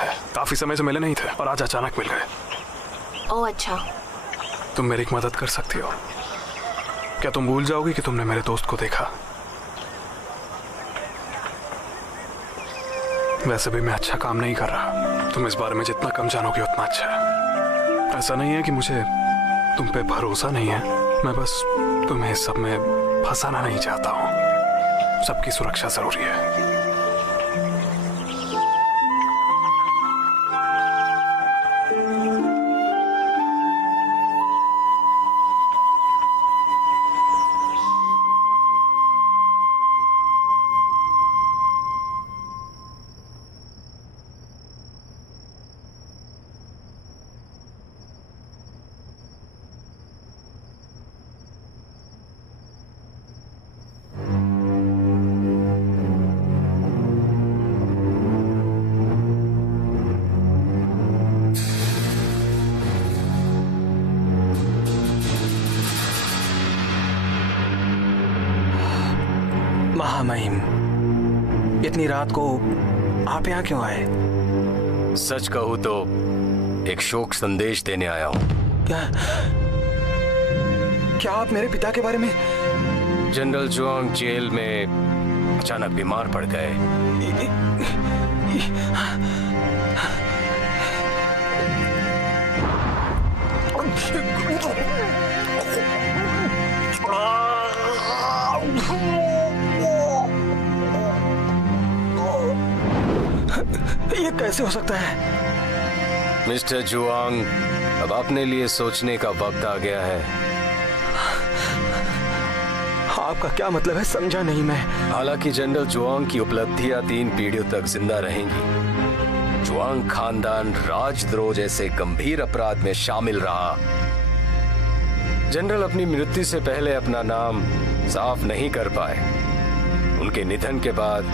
थे, काफी समय से मिले नहीं थे और आज अचानक मिल गए। ओह अच्छा। तुम मेरी एक मदद कर सकती हो? क्या तुम भूल जाओगी कि तुमने मेरे दोस्त को देखा? वैसे भी मैं अच्छा काम नहीं कर रहा। तुम इस बारे में जितना कम जानोगे उतना अच्छा है। ऐसा नहीं है कि मुझे तुम पे भरोसा नहीं है, मैं बस तुम्हें सब में फंसाना नहीं चाहता हूँ। सबकी सुरक्षा जरूरी है। महामहिम, इतनी रात को आप यहाँ क्यों आए? सच कहूँ तो एक शोक संदेश देने आया हूँ। क्या आप मेरे पिता के बारे में? जनरल जुआंग जेल में अचानक बीमार पड़ गए। ये कैसे हो सकता है? मिस्टर जुआंग, अब अपने लिए सोचने का वक्त आ गया है। आपका क्या मतलब है, समझा नहीं मैं। हालांकि जनरल जुआंग की उपलब्धियां 3 पीढ़ियों तक जिंदा रहेंगी। जुआंग खानदान राजद्रोह जैसे गंभीर अपराध में शामिल रहा। जनरल अपनी मृत्यु से पहले अपना नाम साफ नहीं कर पाए। उनके निधन के बाद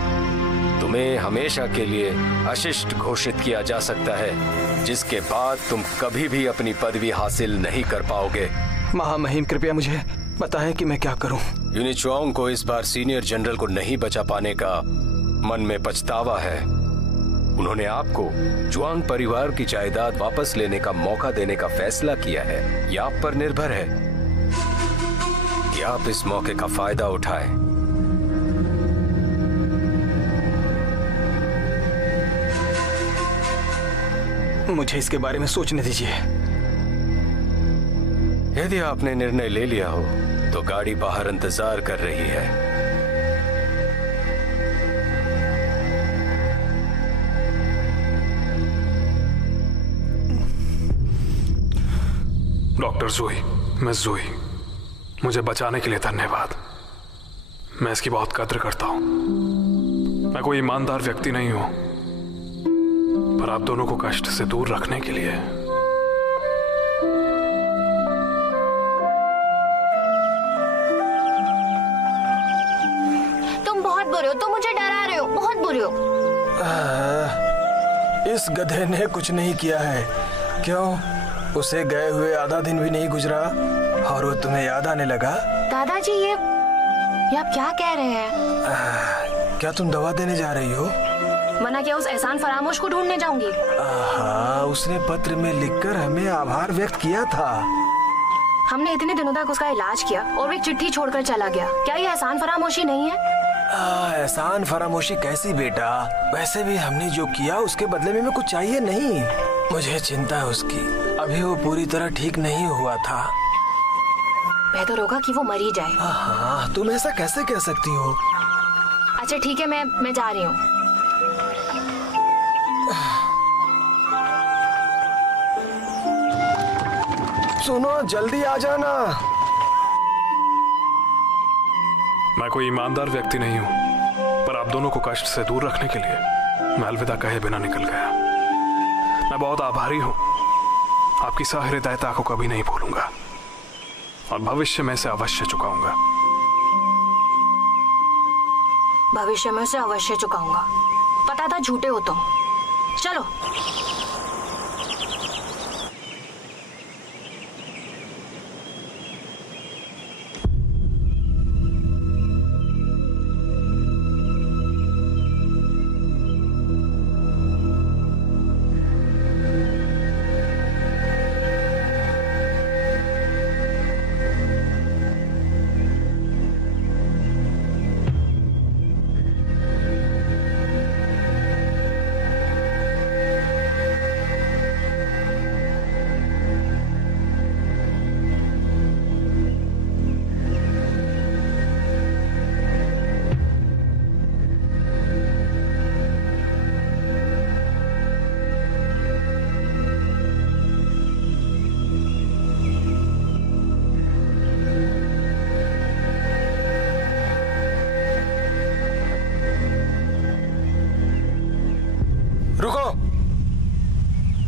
तुम्हें हमेशा के लिए अशिष्ट घोषित किया जा सकता है, जिसके बाद तुम कभी भी अपनी पदवी हासिल नहीं कर पाओगे। महामहिम, कृपया मुझे बताएं कि मैं क्या करूं। यूनिचुआंग को इस बार सीनियर जनरल को नहीं बचा पाने का मन में पछतावा है। उन्होंने आपको जुआंग परिवार की जायदाद वापस लेने का मौका देने का फैसला किया है। यह आप पर निर्भर है कि आप इस मौके का फायदा उठाएं। मुझे इसके बारे में सोचने दीजिए। यदि आपने निर्णय ले लिया हो तो गाड़ी बाहर इंतजार कर रही है। डॉक्टर जोई, मिस जोई, मुझे बचाने के लिए धन्यवाद। मैं इसकी बहुत कद्र करता हूं। मैं कोई ईमानदार व्यक्ति नहीं हूं, पर आप दोनों को कष्ट से दूर रखने के लिए तुम बहुत बुरे हो, तुम मुझे डरा रहे हो, बहुत बुरे हो। इस गधे ने कुछ नहीं किया है। क्यों? उसे गए हुए आधा दिन भी नहीं गुजरा और वो तुम्हें याद आने लगा? दादाजी, ये आप क्या कह रहे हैं? क्या तुम दवा देने जा रही हो? मना क्या उस एहसान फरामोश को ढूंढने जाऊंगी? उसने पत्र में लिखकर हमें आभार व्यक्त किया था। हमने इतने दिनों तक उसका इलाज किया और वो एक चिट्ठी छोड़कर चला गया। क्या ये एहसान फरामोशी नहीं है? एहसान फरामोशी कैसी बेटा? वैसे भी हमने जो किया उसके बदले में कुछ चाहिए नहीं। मुझे चिंता है उसकी। अभी वो पूरी तरह ठीक नहीं हुआ था। बेहतर होगा कि वो मर ही जाए। हाँ, तुम ऐसा कैसे कह सकती हो? अच्छा ठीक है, मैं जा रही हूँ। सुनो, जल्दी आ जाना। मैं कोई ईमानदार व्यक्ति नहीं हूं, पर आप दोनों को कष्ट से दूर रखने के लिए मैं अलविदा कहे बिना निकल गया। मैं बहुत आभारी हूं। आपकी सहृदयता को कभी नहीं भूलूंगा और भविष्य में से अवश्य चुकाऊंगा। भविष्य में से अवश्य चुकाऊंगा। पता था झूठे हो तुम। चलो। रुको।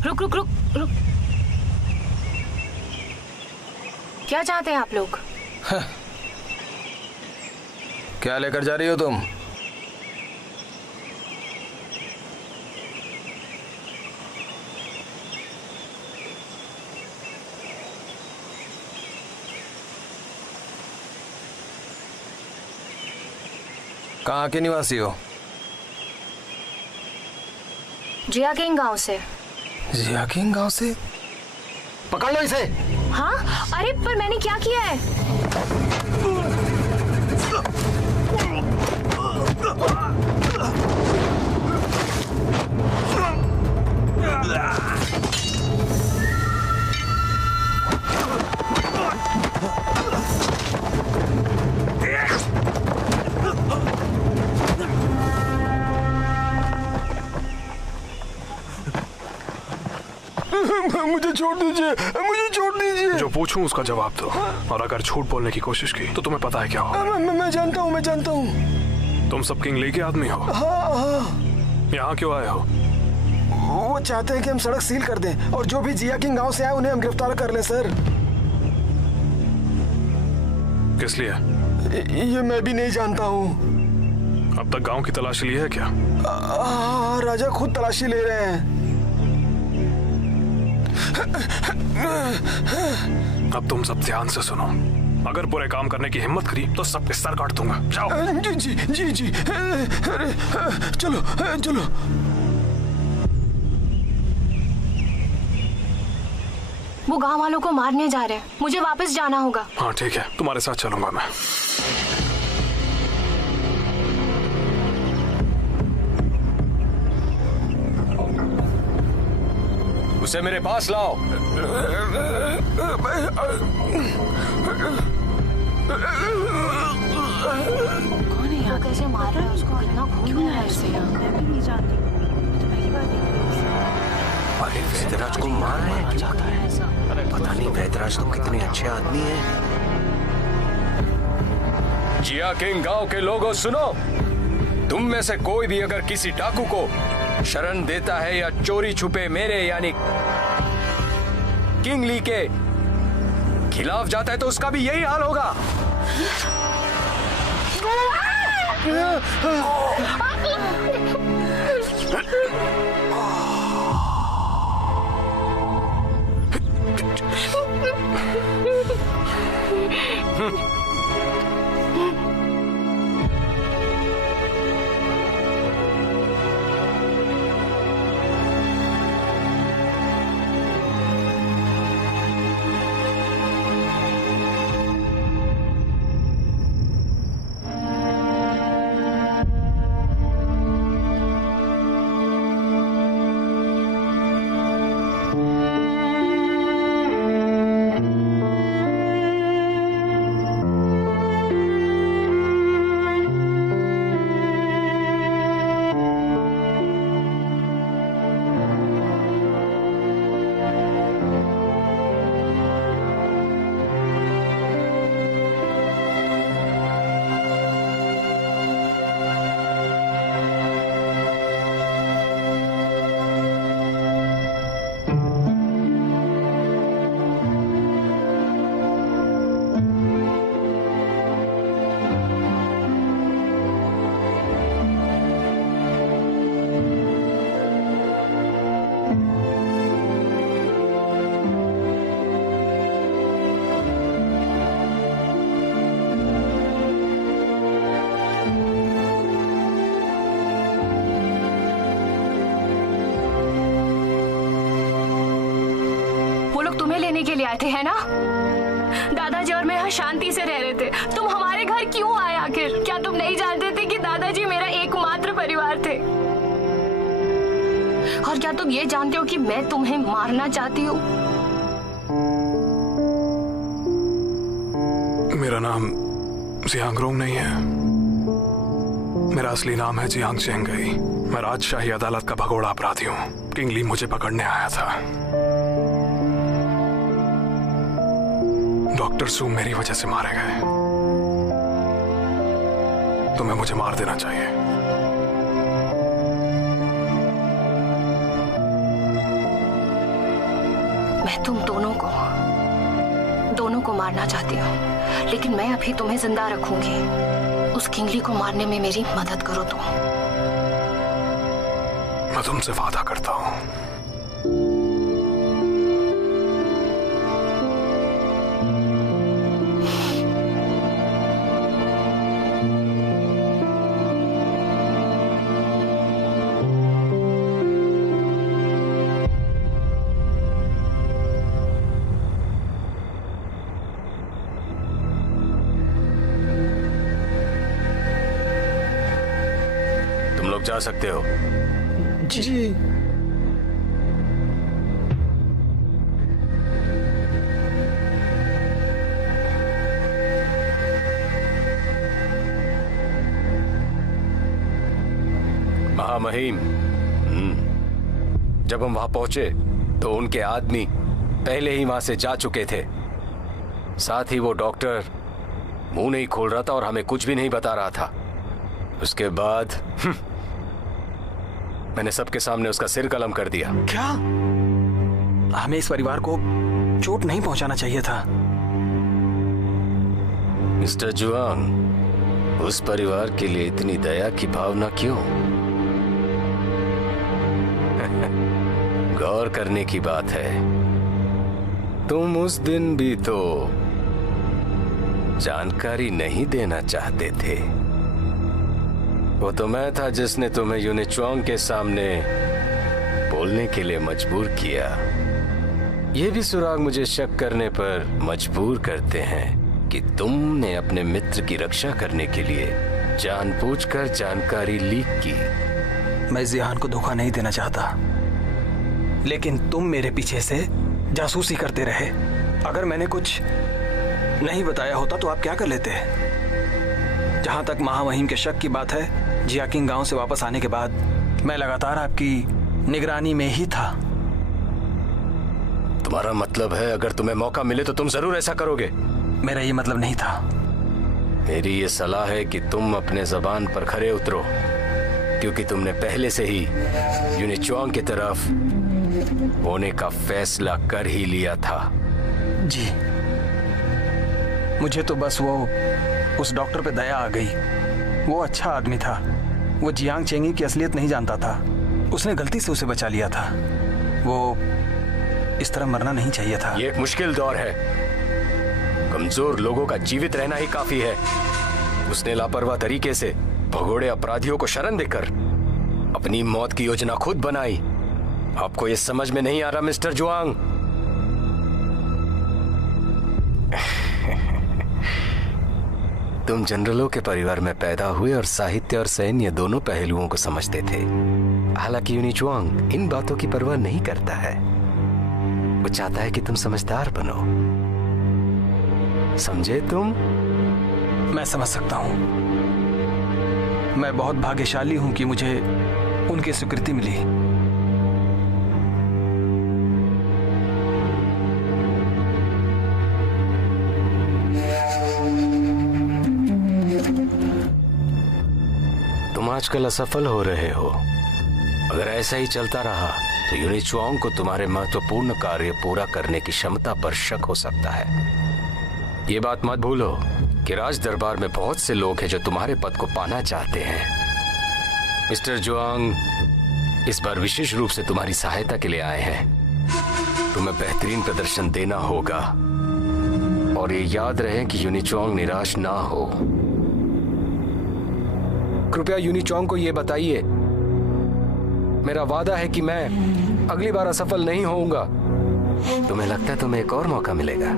रुक रुक रुक रुक। क्या चाहते हैं आप लोग? क्या लेकर जा रही हो तुम? कहाँ के निवासी हो? जिया किंग गांव से। जिया किंग गांव से? पकड़ लो इसे। हाँ? अरे पर मैंने क्या किया है? मुझे छोड़ दीजिए, मुझे छोड़ दीजिए। जो पूछूं उसका जवाब दो, और अगर झूठ बोलने की कोशिश की तो तुम्हें पता है क्या होगा। मैं जानता हूँ, मैं जानता हूँ। तुम सब किंग ली के आदमी हो? हाँ। यहाँ क्यों आए हो? वो चाहते हैं कि हम सड़क सील कर दें और जो भी जिया किंग गांव से आए उन्हें हम गिरफ्तार कर लें सर। किस लिए? ये मैं भी नहीं जानता हूँ। अब तक गांव की तलाशी ली है क्या? राजा खुद तलाशी ले रहे हैं। अब तुम सब ध्यान से सुनो, अगर बुरे काम करने की हिम्मत करी तो सबके सर काट दूंगा। जाओ। जी जी जी जी। अरे चलो चलो। वो गांव वालों को मारने जा रहे हैं, मुझे वापस जाना होगा। हाँ ठीक है, तुम्हारे साथ चलूंगा मैं। उसे मेरे पास लाओ। कौन है यहाँ? कैसे मार रहा है उसको? कितना खून है इसे? मैं भी नहीं जानती, मैं तो पहली बार देख रही हूँ। अरे वैदराज को मार रहे हैं क्या? पता नहीं, वैदराज तो कितने अच्छे आदमी हैं। जिया किंग गांव के लोगों सुनो, तुम में से कोई भी अगर किसी डाकू को शरण देता है या चोरी छुपे मेरे यानी किंग ली के खिलाफ जाता है तो उसका भी यही हाल होगा। तुम्हें लेने के लिए आए थे, है ना? दादाजी और मैं यहाँ शांति से रह रहे थे, तुम हमारे घर क्यों आए आखिर? क्या तुम नहीं जानते थे कि दादाजी मेरा एकमात्र परिवार थे? और क्या तुम ये जानते हो कि मैं तुम्हें मारना चाहती हूँ? मेरा नाम जियांगरोंग नहीं है, मेरा असली नाम है जियांग चेंगई। मैं राजशाही अदालत का भगोड़ा अपराधी हूँ। किंग ली मुझे पकड़ने आया था। डॉक्टर सू मेरी वजह से मारे गए। तुम्हें मुझे मार देना चाहिए। मैं तुम दोनों को मारना चाहती हूँ, लेकिन मैं अभी तुम्हें जिंदा रखूंगी। उस किंगली को मारने में मेरी मदद करो तुम। मैं तुमसे वादा करता हूँ। जा सकते हो। जी। महामहिम, जब हम वहां पहुंचे तो उनके आदमी पहले ही वहां से जा चुके थे। साथ ही वो डॉक्टर मुंह नहीं खोल रहा था और हमें कुछ भी नहीं बता रहा था। उसके बाद मैंने सबके सामने उसका सिर कलम कर दिया। क्या? हमें इस परिवार को चोट नहीं पहुंचाना चाहिए था। मिस्टर जुआंग, उस परिवार के लिए इतनी दया की भावना क्यों? गौर करने की बात है, तुम उस दिन भी तो जानकारी नहीं देना चाहते थे। वो तो मैं था जिसने तुम्हें यूनिचुआंग के सामने बोलने के लिए मजबूर किया। ये भी सुराग मुझे शक करने पर मजबूर करते हैं कि तुमने अपने मित्र की रक्षा करने के लिए जानबूझकर जानकारी लीक की। मैं जिहान को धोखा नहीं देना चाहता, लेकिन तुम मेरे पीछे से जासूसी करते रहे। अगर मैंने कुछ नहीं बताया होता तो आप क्या कर लेते? जहां तक महामहिम के शक की बात है, जियाकिंग गांव से वापस आने के बाद मैं लगातार आपकी निगरानी में ही था। तुम्हारा मतलब है अगर तुम्हें मौका मिले तो तुम जरूर ऐसा करोगे? मेरा ये मतलब नहीं था। मेरी ये सलाह है कि तुम अपने जबान पर खरे उतरो, क्योंकि तुमने पहले से ही यूनिचुआंग की तरफ होने का फैसला कर ही लिया था। जी, मुझे तो बस उस डॉक्टर पे दया आ गई। वो अच्छा आदमी था। वो जियांग चेंगी की असलियत नहीं जानता था। उसने गलती से उसे बचा लिया था। वो इस तरह मरना नहीं चाहिए था। ये एक मुश्किल दौर है। कमजोर लोगों का जीवित रहना ही काफी है। उसने लापरवाह तरीके से भगोड़े अपराधियों को शरण देकर अपनी मौत की योजना खुद बनाई। आपको ये समझ में नहीं आ रहा मिस्टर जुआंग? तुम जनरलों के परिवार में पैदा हुए और साहित्य और सैन्य दोनों पहलुओं को समझते थे। हालांकि यूनिचुआंग इन बातों की परवाह नहीं करता है। वो चाहता है कि तुम समझदार बनो। समझे तुम? मैं समझ सकता हूं। मैं बहुत भाग्यशाली हूं कि मुझे उनकी स्वीकृति मिली। तुम आजकल असफल हो रहे हो। अगर ऐसा ही चलता रहा तो यूनिचुआंग को तुम्हारे महत्वपूर्ण कार्य पूरा करने की क्षमता पर शक हो सकता है। ये बात मत भूलो कि राज दरबार में बहुत से लोग हैं जो तुम्हारे पद को पाना चाहते हैं। मिस्टर जुआंग इस बार विशेष रूप से तुम्हारी सहायता के लिए आए हैं। तुम्हें बेहतरीन प्रदर्शन देना होगा और ये याद रहे कि यूनिचुआंग निराश ना हो। कृपया यूनिचुआंग को ये बताइए, मेरा वादा है कि मैं अगली बार असफल नहीं होऊंगा। तुम्हें लगता है तुम्हें एक और मौका मिलेगा?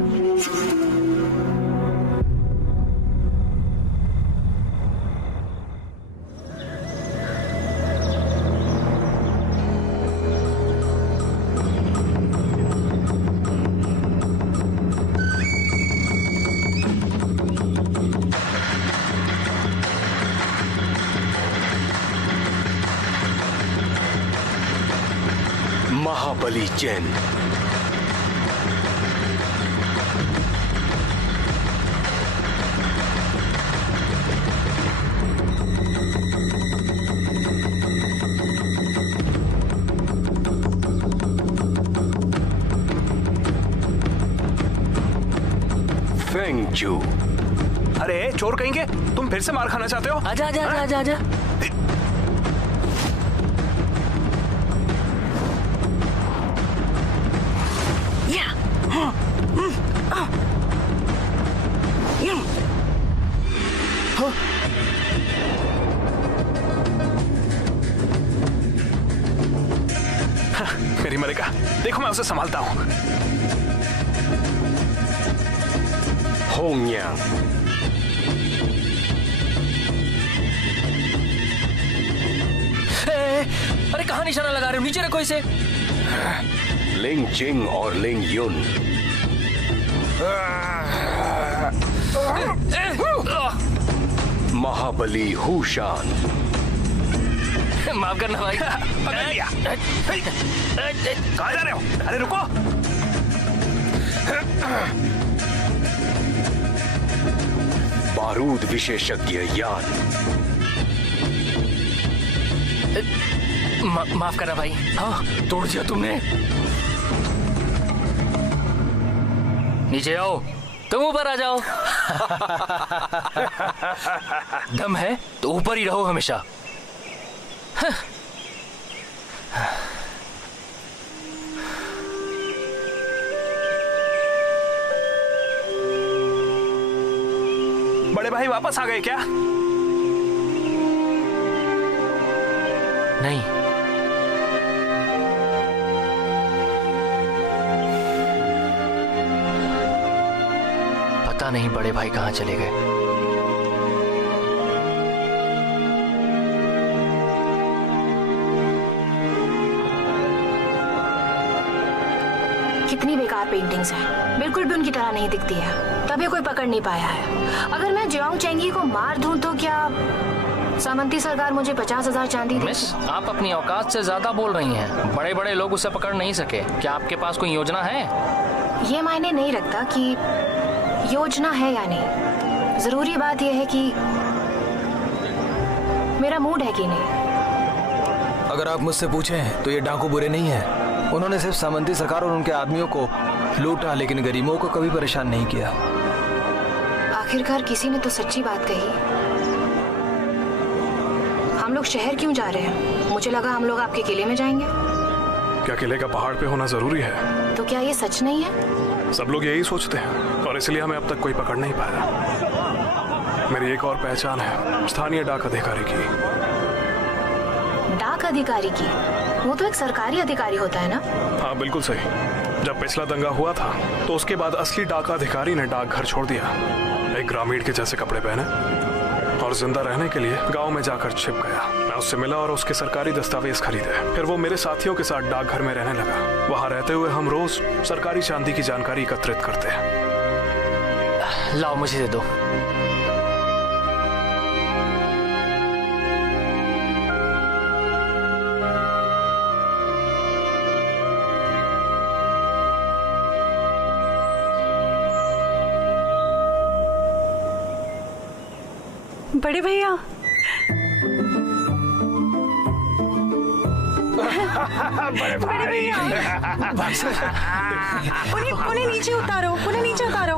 महाबली चैन। लिंग जू। अरे चोर कहेंगे, तुम फिर से मार खाना चाहते हो? आजा आजा आजा आजा आजा। मेरी मलिका, देखो मैं उसे संभालता हूँ। होंगयांग। अरे कहाँ निशाना लगा रहे हो? नीचे रखो इसे। लिंग जिंग और लिंग युन। महाबली हुशान। माफ करना भाई। पकड़ लिया। कहाँ जा रहे हो? अरे रुको। बारूद विशेषज्ञ यान। माफ करना भाई। हाँ तोड़ दिया तुमने। नीचे आओ, तुम ऊपर आ जाओ। दम है तो ऊपर ही रहो हमेशा। बड़े भाई वापस आ गए क्या? नहीं, पता नहीं बड़े भाई कहाँ चले गए। कितनी बेकार पेंटिंग्स हैं, बिल्कुल भी उनकी तरह नहीं दिखती है, तभी कोई पकड़ नहीं पाया है। अगर मैं जियांग चेंगी को मार दूं तो क्या सामंती सरकार मुझे 50,000 चांदी देगी? मिस, आप अपनी औकात से ज्यादा बोल रही हैं। बड़े बड़े लोग उसे पकड़ नहीं सके। क्या आपके पास कोई योजना है? ये मायने नहीं रखता कि योजना है या नहीं, जरूरी बात यह है कि मेरा मूड है कि नहीं। अगर आप मुझसे पूछें तो ये डाकू बुरे नहीं हैं। उन्होंने सिर्फ सामंती सरकार और उनके आदमियों को लूटा, लेकिन गरीबों को कभी परेशान नहीं किया। आखिरकार किसी ने तो सच्ची बात कही। हम लोग शहर क्यों जा रहे हैं? मुझे लगा हम लोग आपके किले में जाएंगे। क्या किले का पहाड़ पे होना जरूरी है? तो क्या ये सच नहीं है? सब लोग यही सोचते हैं और इसलिए हमें अब तक कोई पकड़ नहीं पाया। मेरी एक और पहचान है, स्थानीय डाक अधिकारी की। डाक अधिकारी की? वो तो एक सरकारी अधिकारी होता है ना? हाँ बिल्कुल सही। जब पिछला दंगा हुआ था तो उसके बाद असली डाक अधिकारी ने डाकघर छोड़ दिया, एक ग्रामीण के जैसे कपड़े पहने और जिंदा रहने के लिए गांव में जाकर छिप गया। मैं उससे मिला और उसके सरकारी दस्तावेज खरीदे। फिर वो मेरे साथियों के साथ डाकघर में रहने लगा। वहाँ रहते हुए हम रोज सरकारी चांदी की जानकारी एकत्रित करते हैं। लाओ मुझे दे दो। बड़े भैया बड़े भाई। उन्हें नीचे उतारो, उन्हें नीचे उतारो।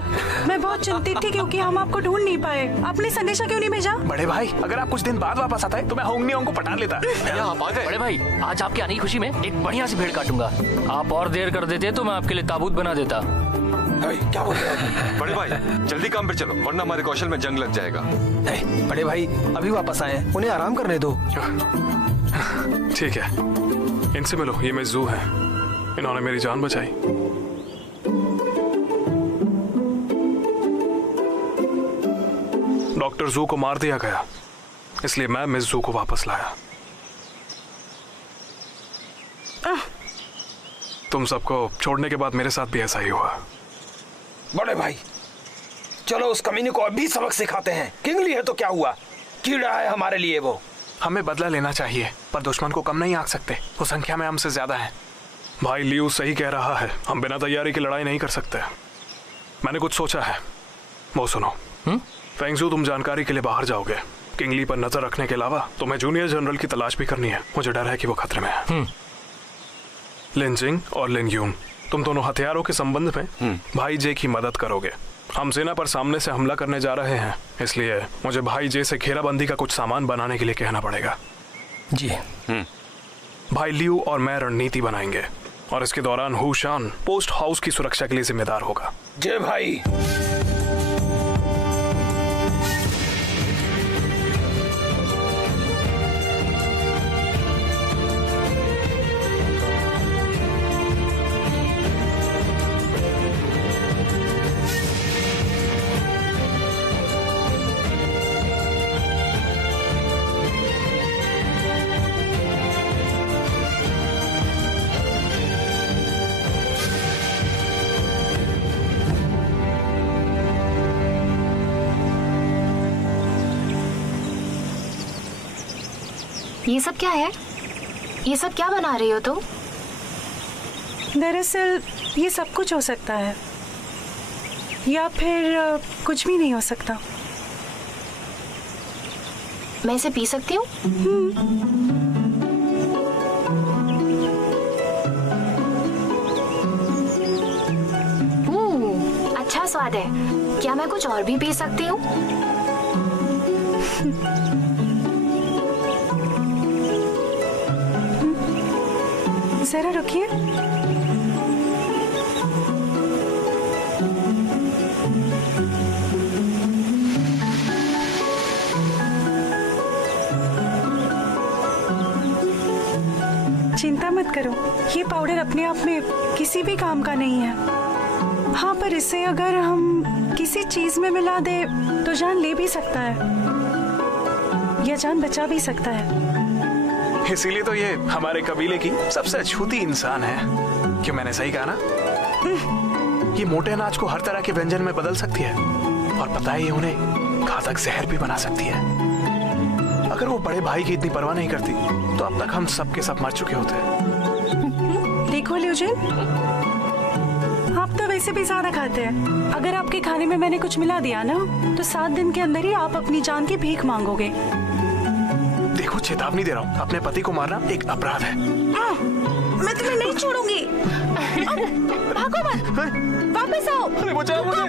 मैं बहुत चिंतित थी क्योंकि हम आपको ढूंढ नहीं पाए। आपने संदेशा क्यों नहीं भेजा? बड़े भाई, अगर आप कुछ दिन बाद वापस आता है तो मैं होंगनियोंग को पटा लेता। आप आ गए? बड़े भाई, आज आपके आने की खुशी में एक बढ़िया सी भेड़ काटूंगा। आप और देर कर देते तो मैं आपके लिए ताबूत बना देता। क्या बोल रहे हैं? बड़े भाई जल्दी काम पे चलो, वरना हमारे कौशल में जंग लग जाएगा। बड़े भाई अभी वापस आए हैं, उन्हें आराम करने दो। ठीक है, इनसे मिलो। ये मिस जू है, इन्होंने मेरी जान बचाई। डॉक्टर जू को मार दिया गया, इसलिए मैं मिस जू को वापस लाया। तुम सबको छोड़ने के बाद मेरे साथ भी ऐसा ही हुआ। बड़े भाई चलो उस कमीने को अभी सबक सिखाते हैं। किंगली है तो क्या हुआ, कीड़ा है हमारे लिए वो। हमें बदला लेना चाहिए, पर दुश्मन को कम नहीं आंक सकते। वो संख्या में हमसे ज्यादा है। भाई लियू सही कह रहा है, हम बिना तैयारी की लड़ाई नहीं कर सकते। मैंने कुछ सोचा है, वो सुनो। फेंगजू, तुम जानकारी के लिए बाहर जाओगे। किंगली पर नजर रखने के अलावा तुम्हें जूनियर जनरल की तलाश भी करनी है। मुझे डर है कि वो खतरे में है। लिन जिंग और लिन यून, तुम दोनों हथियारों के संबंध में भाई जे की मदद करोगे हम सेना पर सामने से हमला करने जा रहे हैं, इसलिए मुझे भाई जे से घेराबंदी का कुछ सामान बनाने के लिए कहना पड़ेगा। जी। भाई लियू और मैं रणनीति बनाएंगे और इसके दौरान हुशान पोस्ट हाउस की सुरक्षा के लिए जिम्मेदार होगा। जय भाई। ये सब क्या है? ये सब क्या बना रही हो तुम? दरअसल ये सब कुछ हो सकता है या फिर कुछ भी नहीं हो सकता। मैं इसे पी सकती हूँ? अच्छा स्वाद है। क्या मैं कुछ और भी पी सकती हूँ? जरा रुकिए। चिंता मत करो, ये पाउडर अपने आप में किसी भी काम का नहीं है। हाँ, पर इसे अगर हम किसी चीज में मिला दे तो जान ले भी सकता है या जान बचा भी सकता है। इसीलिए तो ये हमारे कबीले की सबसे अछूती इंसान है। क्यों मैंने सही कहा ना? ये मोटे अनाज को हर तरह के व्यंजन में बदल सकती है और पता है ये उन्हें घातक जहर भी बना सकती है। अगर वो बड़े भाई की इतनी परवाह नहीं करती तो अब तक हम सब के सब मर चुके होते। देखो ल्यूजिन, आप तो वैसे भी ज्यादा खाते हैं। अगर आपके खाने में मैंने कुछ मिला दिया ना तो 7 दिन के अंदर ही आप अपनी जान की भीख मांगोगे। देखो, चेतावनी दे रहा हूँ, अपने पति को मारना एक अपराध है। मैं तुम्हें नहीं छोड़ूंगी। भागो मत, वापस आओ। अरे बचाओ मुझे।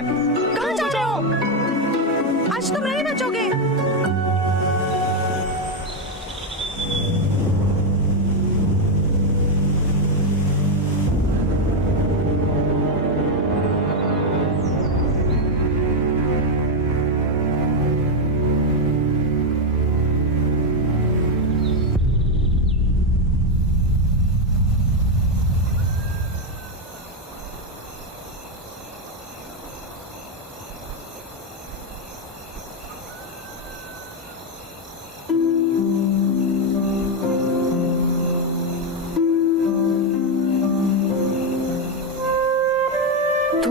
कहाँ जा रहे हो? आज तुम नहीं बचोगे।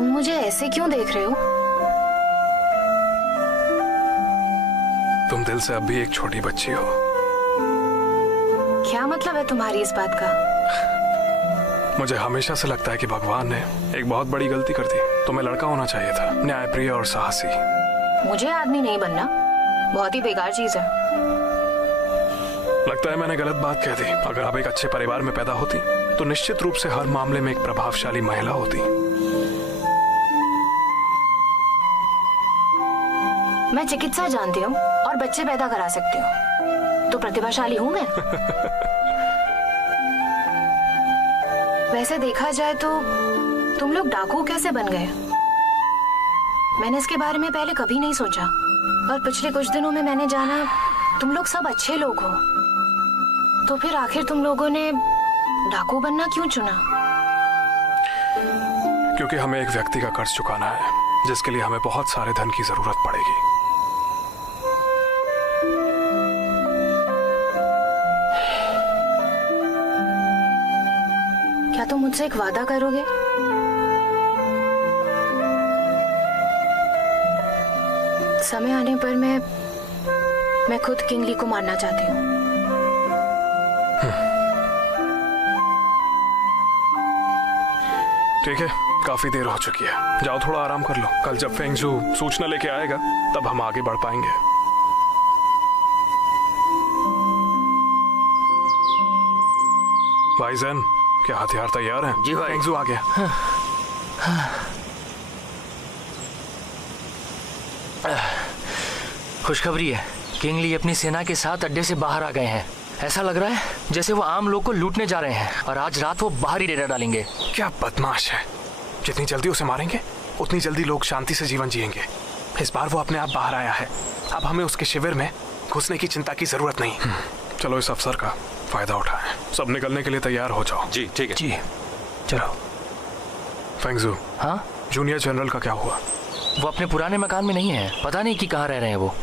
मुझे ऐसे क्यों देख रहे हो? तुम दिल से अब भी एक छोटी बच्ची हो। क्या मतलब है तुम्हारी इस बात का? मुझे हमेशा से लगता है कि भगवान ने एक बहुत बड़ी गलती कर दी। तुम्हें लड़का होना चाहिए था, न्यायप्रिय और साहसी। मुझे आदमी नहीं बनना, बहुत ही बेकार चीज है। लगता है मैंने गलत बात कह दी। अगर आप एक अच्छे परिवार में पैदा होती तो निश्चित रूप से हर मामले में एक प्रभावशाली महिला होती। मैं चिकित्सा जानती हूँ और बच्चे पैदा करा सकती हूँ, तो प्रतिभाशाली हूँ मैं। वैसे देखा जाए तो तुम लोग डाकू कैसे बन गए? मैंने इसके बारे में पहले कभी नहीं सोचा, और पिछले कुछ दिनों में मैंने जाना तुम लोग सब अच्छे लोग हो। तो फिर आखिर तुम लोगों ने डाकू बनना क्यों चुना? क्योंकि हमें एक व्यक्ति का कर्ज चुकाना है, जिसके लिए हमें बहुत सारे धन की जरूरत पड़ेगी। क्या तुम मुझसे एक वादा करोगे? समय आने पर मैं खुद किंगली को मारना चाहती हूँ। ठीक है, काफी देर हो चुकी है, जाओ थोड़ा आराम कर लो। कल जब फेंगजू सूचना लेके आएगा तब हम आगे बढ़ पाएंगे। भाईजान, क्या हथियार तैयार हैं? जी भाई। फेंगजू आ गया। खुशखबरी है, किंग ली अपनी सेना के साथ अड्डे से बाहर आ गए हैं। ऐसा लग रहा है जैसे वो आम लोग को लूटने जा रहे हैं और आज रात वो बाहर ही डेरा डालेंगे। क्या बदमाश है, जितनी जल्दी उसे मारेंगे उतनी जल्दी लोग शांति से जीवन जिएंगे। इस बार वो अपने आप बाहर आया है, अब हमें उसके शिविर में घुसने की चिंता की जरूरत नहीं। चलो इस अवसर का फायदा उठाएं। सब निकलने के लिए तैयार हो जाओ। जी ठीक है। जी चलो। फेंगजू, हाँ, जूनियर जनरल का क्या हुआ? वो अपने पुराने मकान में नहीं है, पता नहीं कि कहाँ रह रहे हैं वो।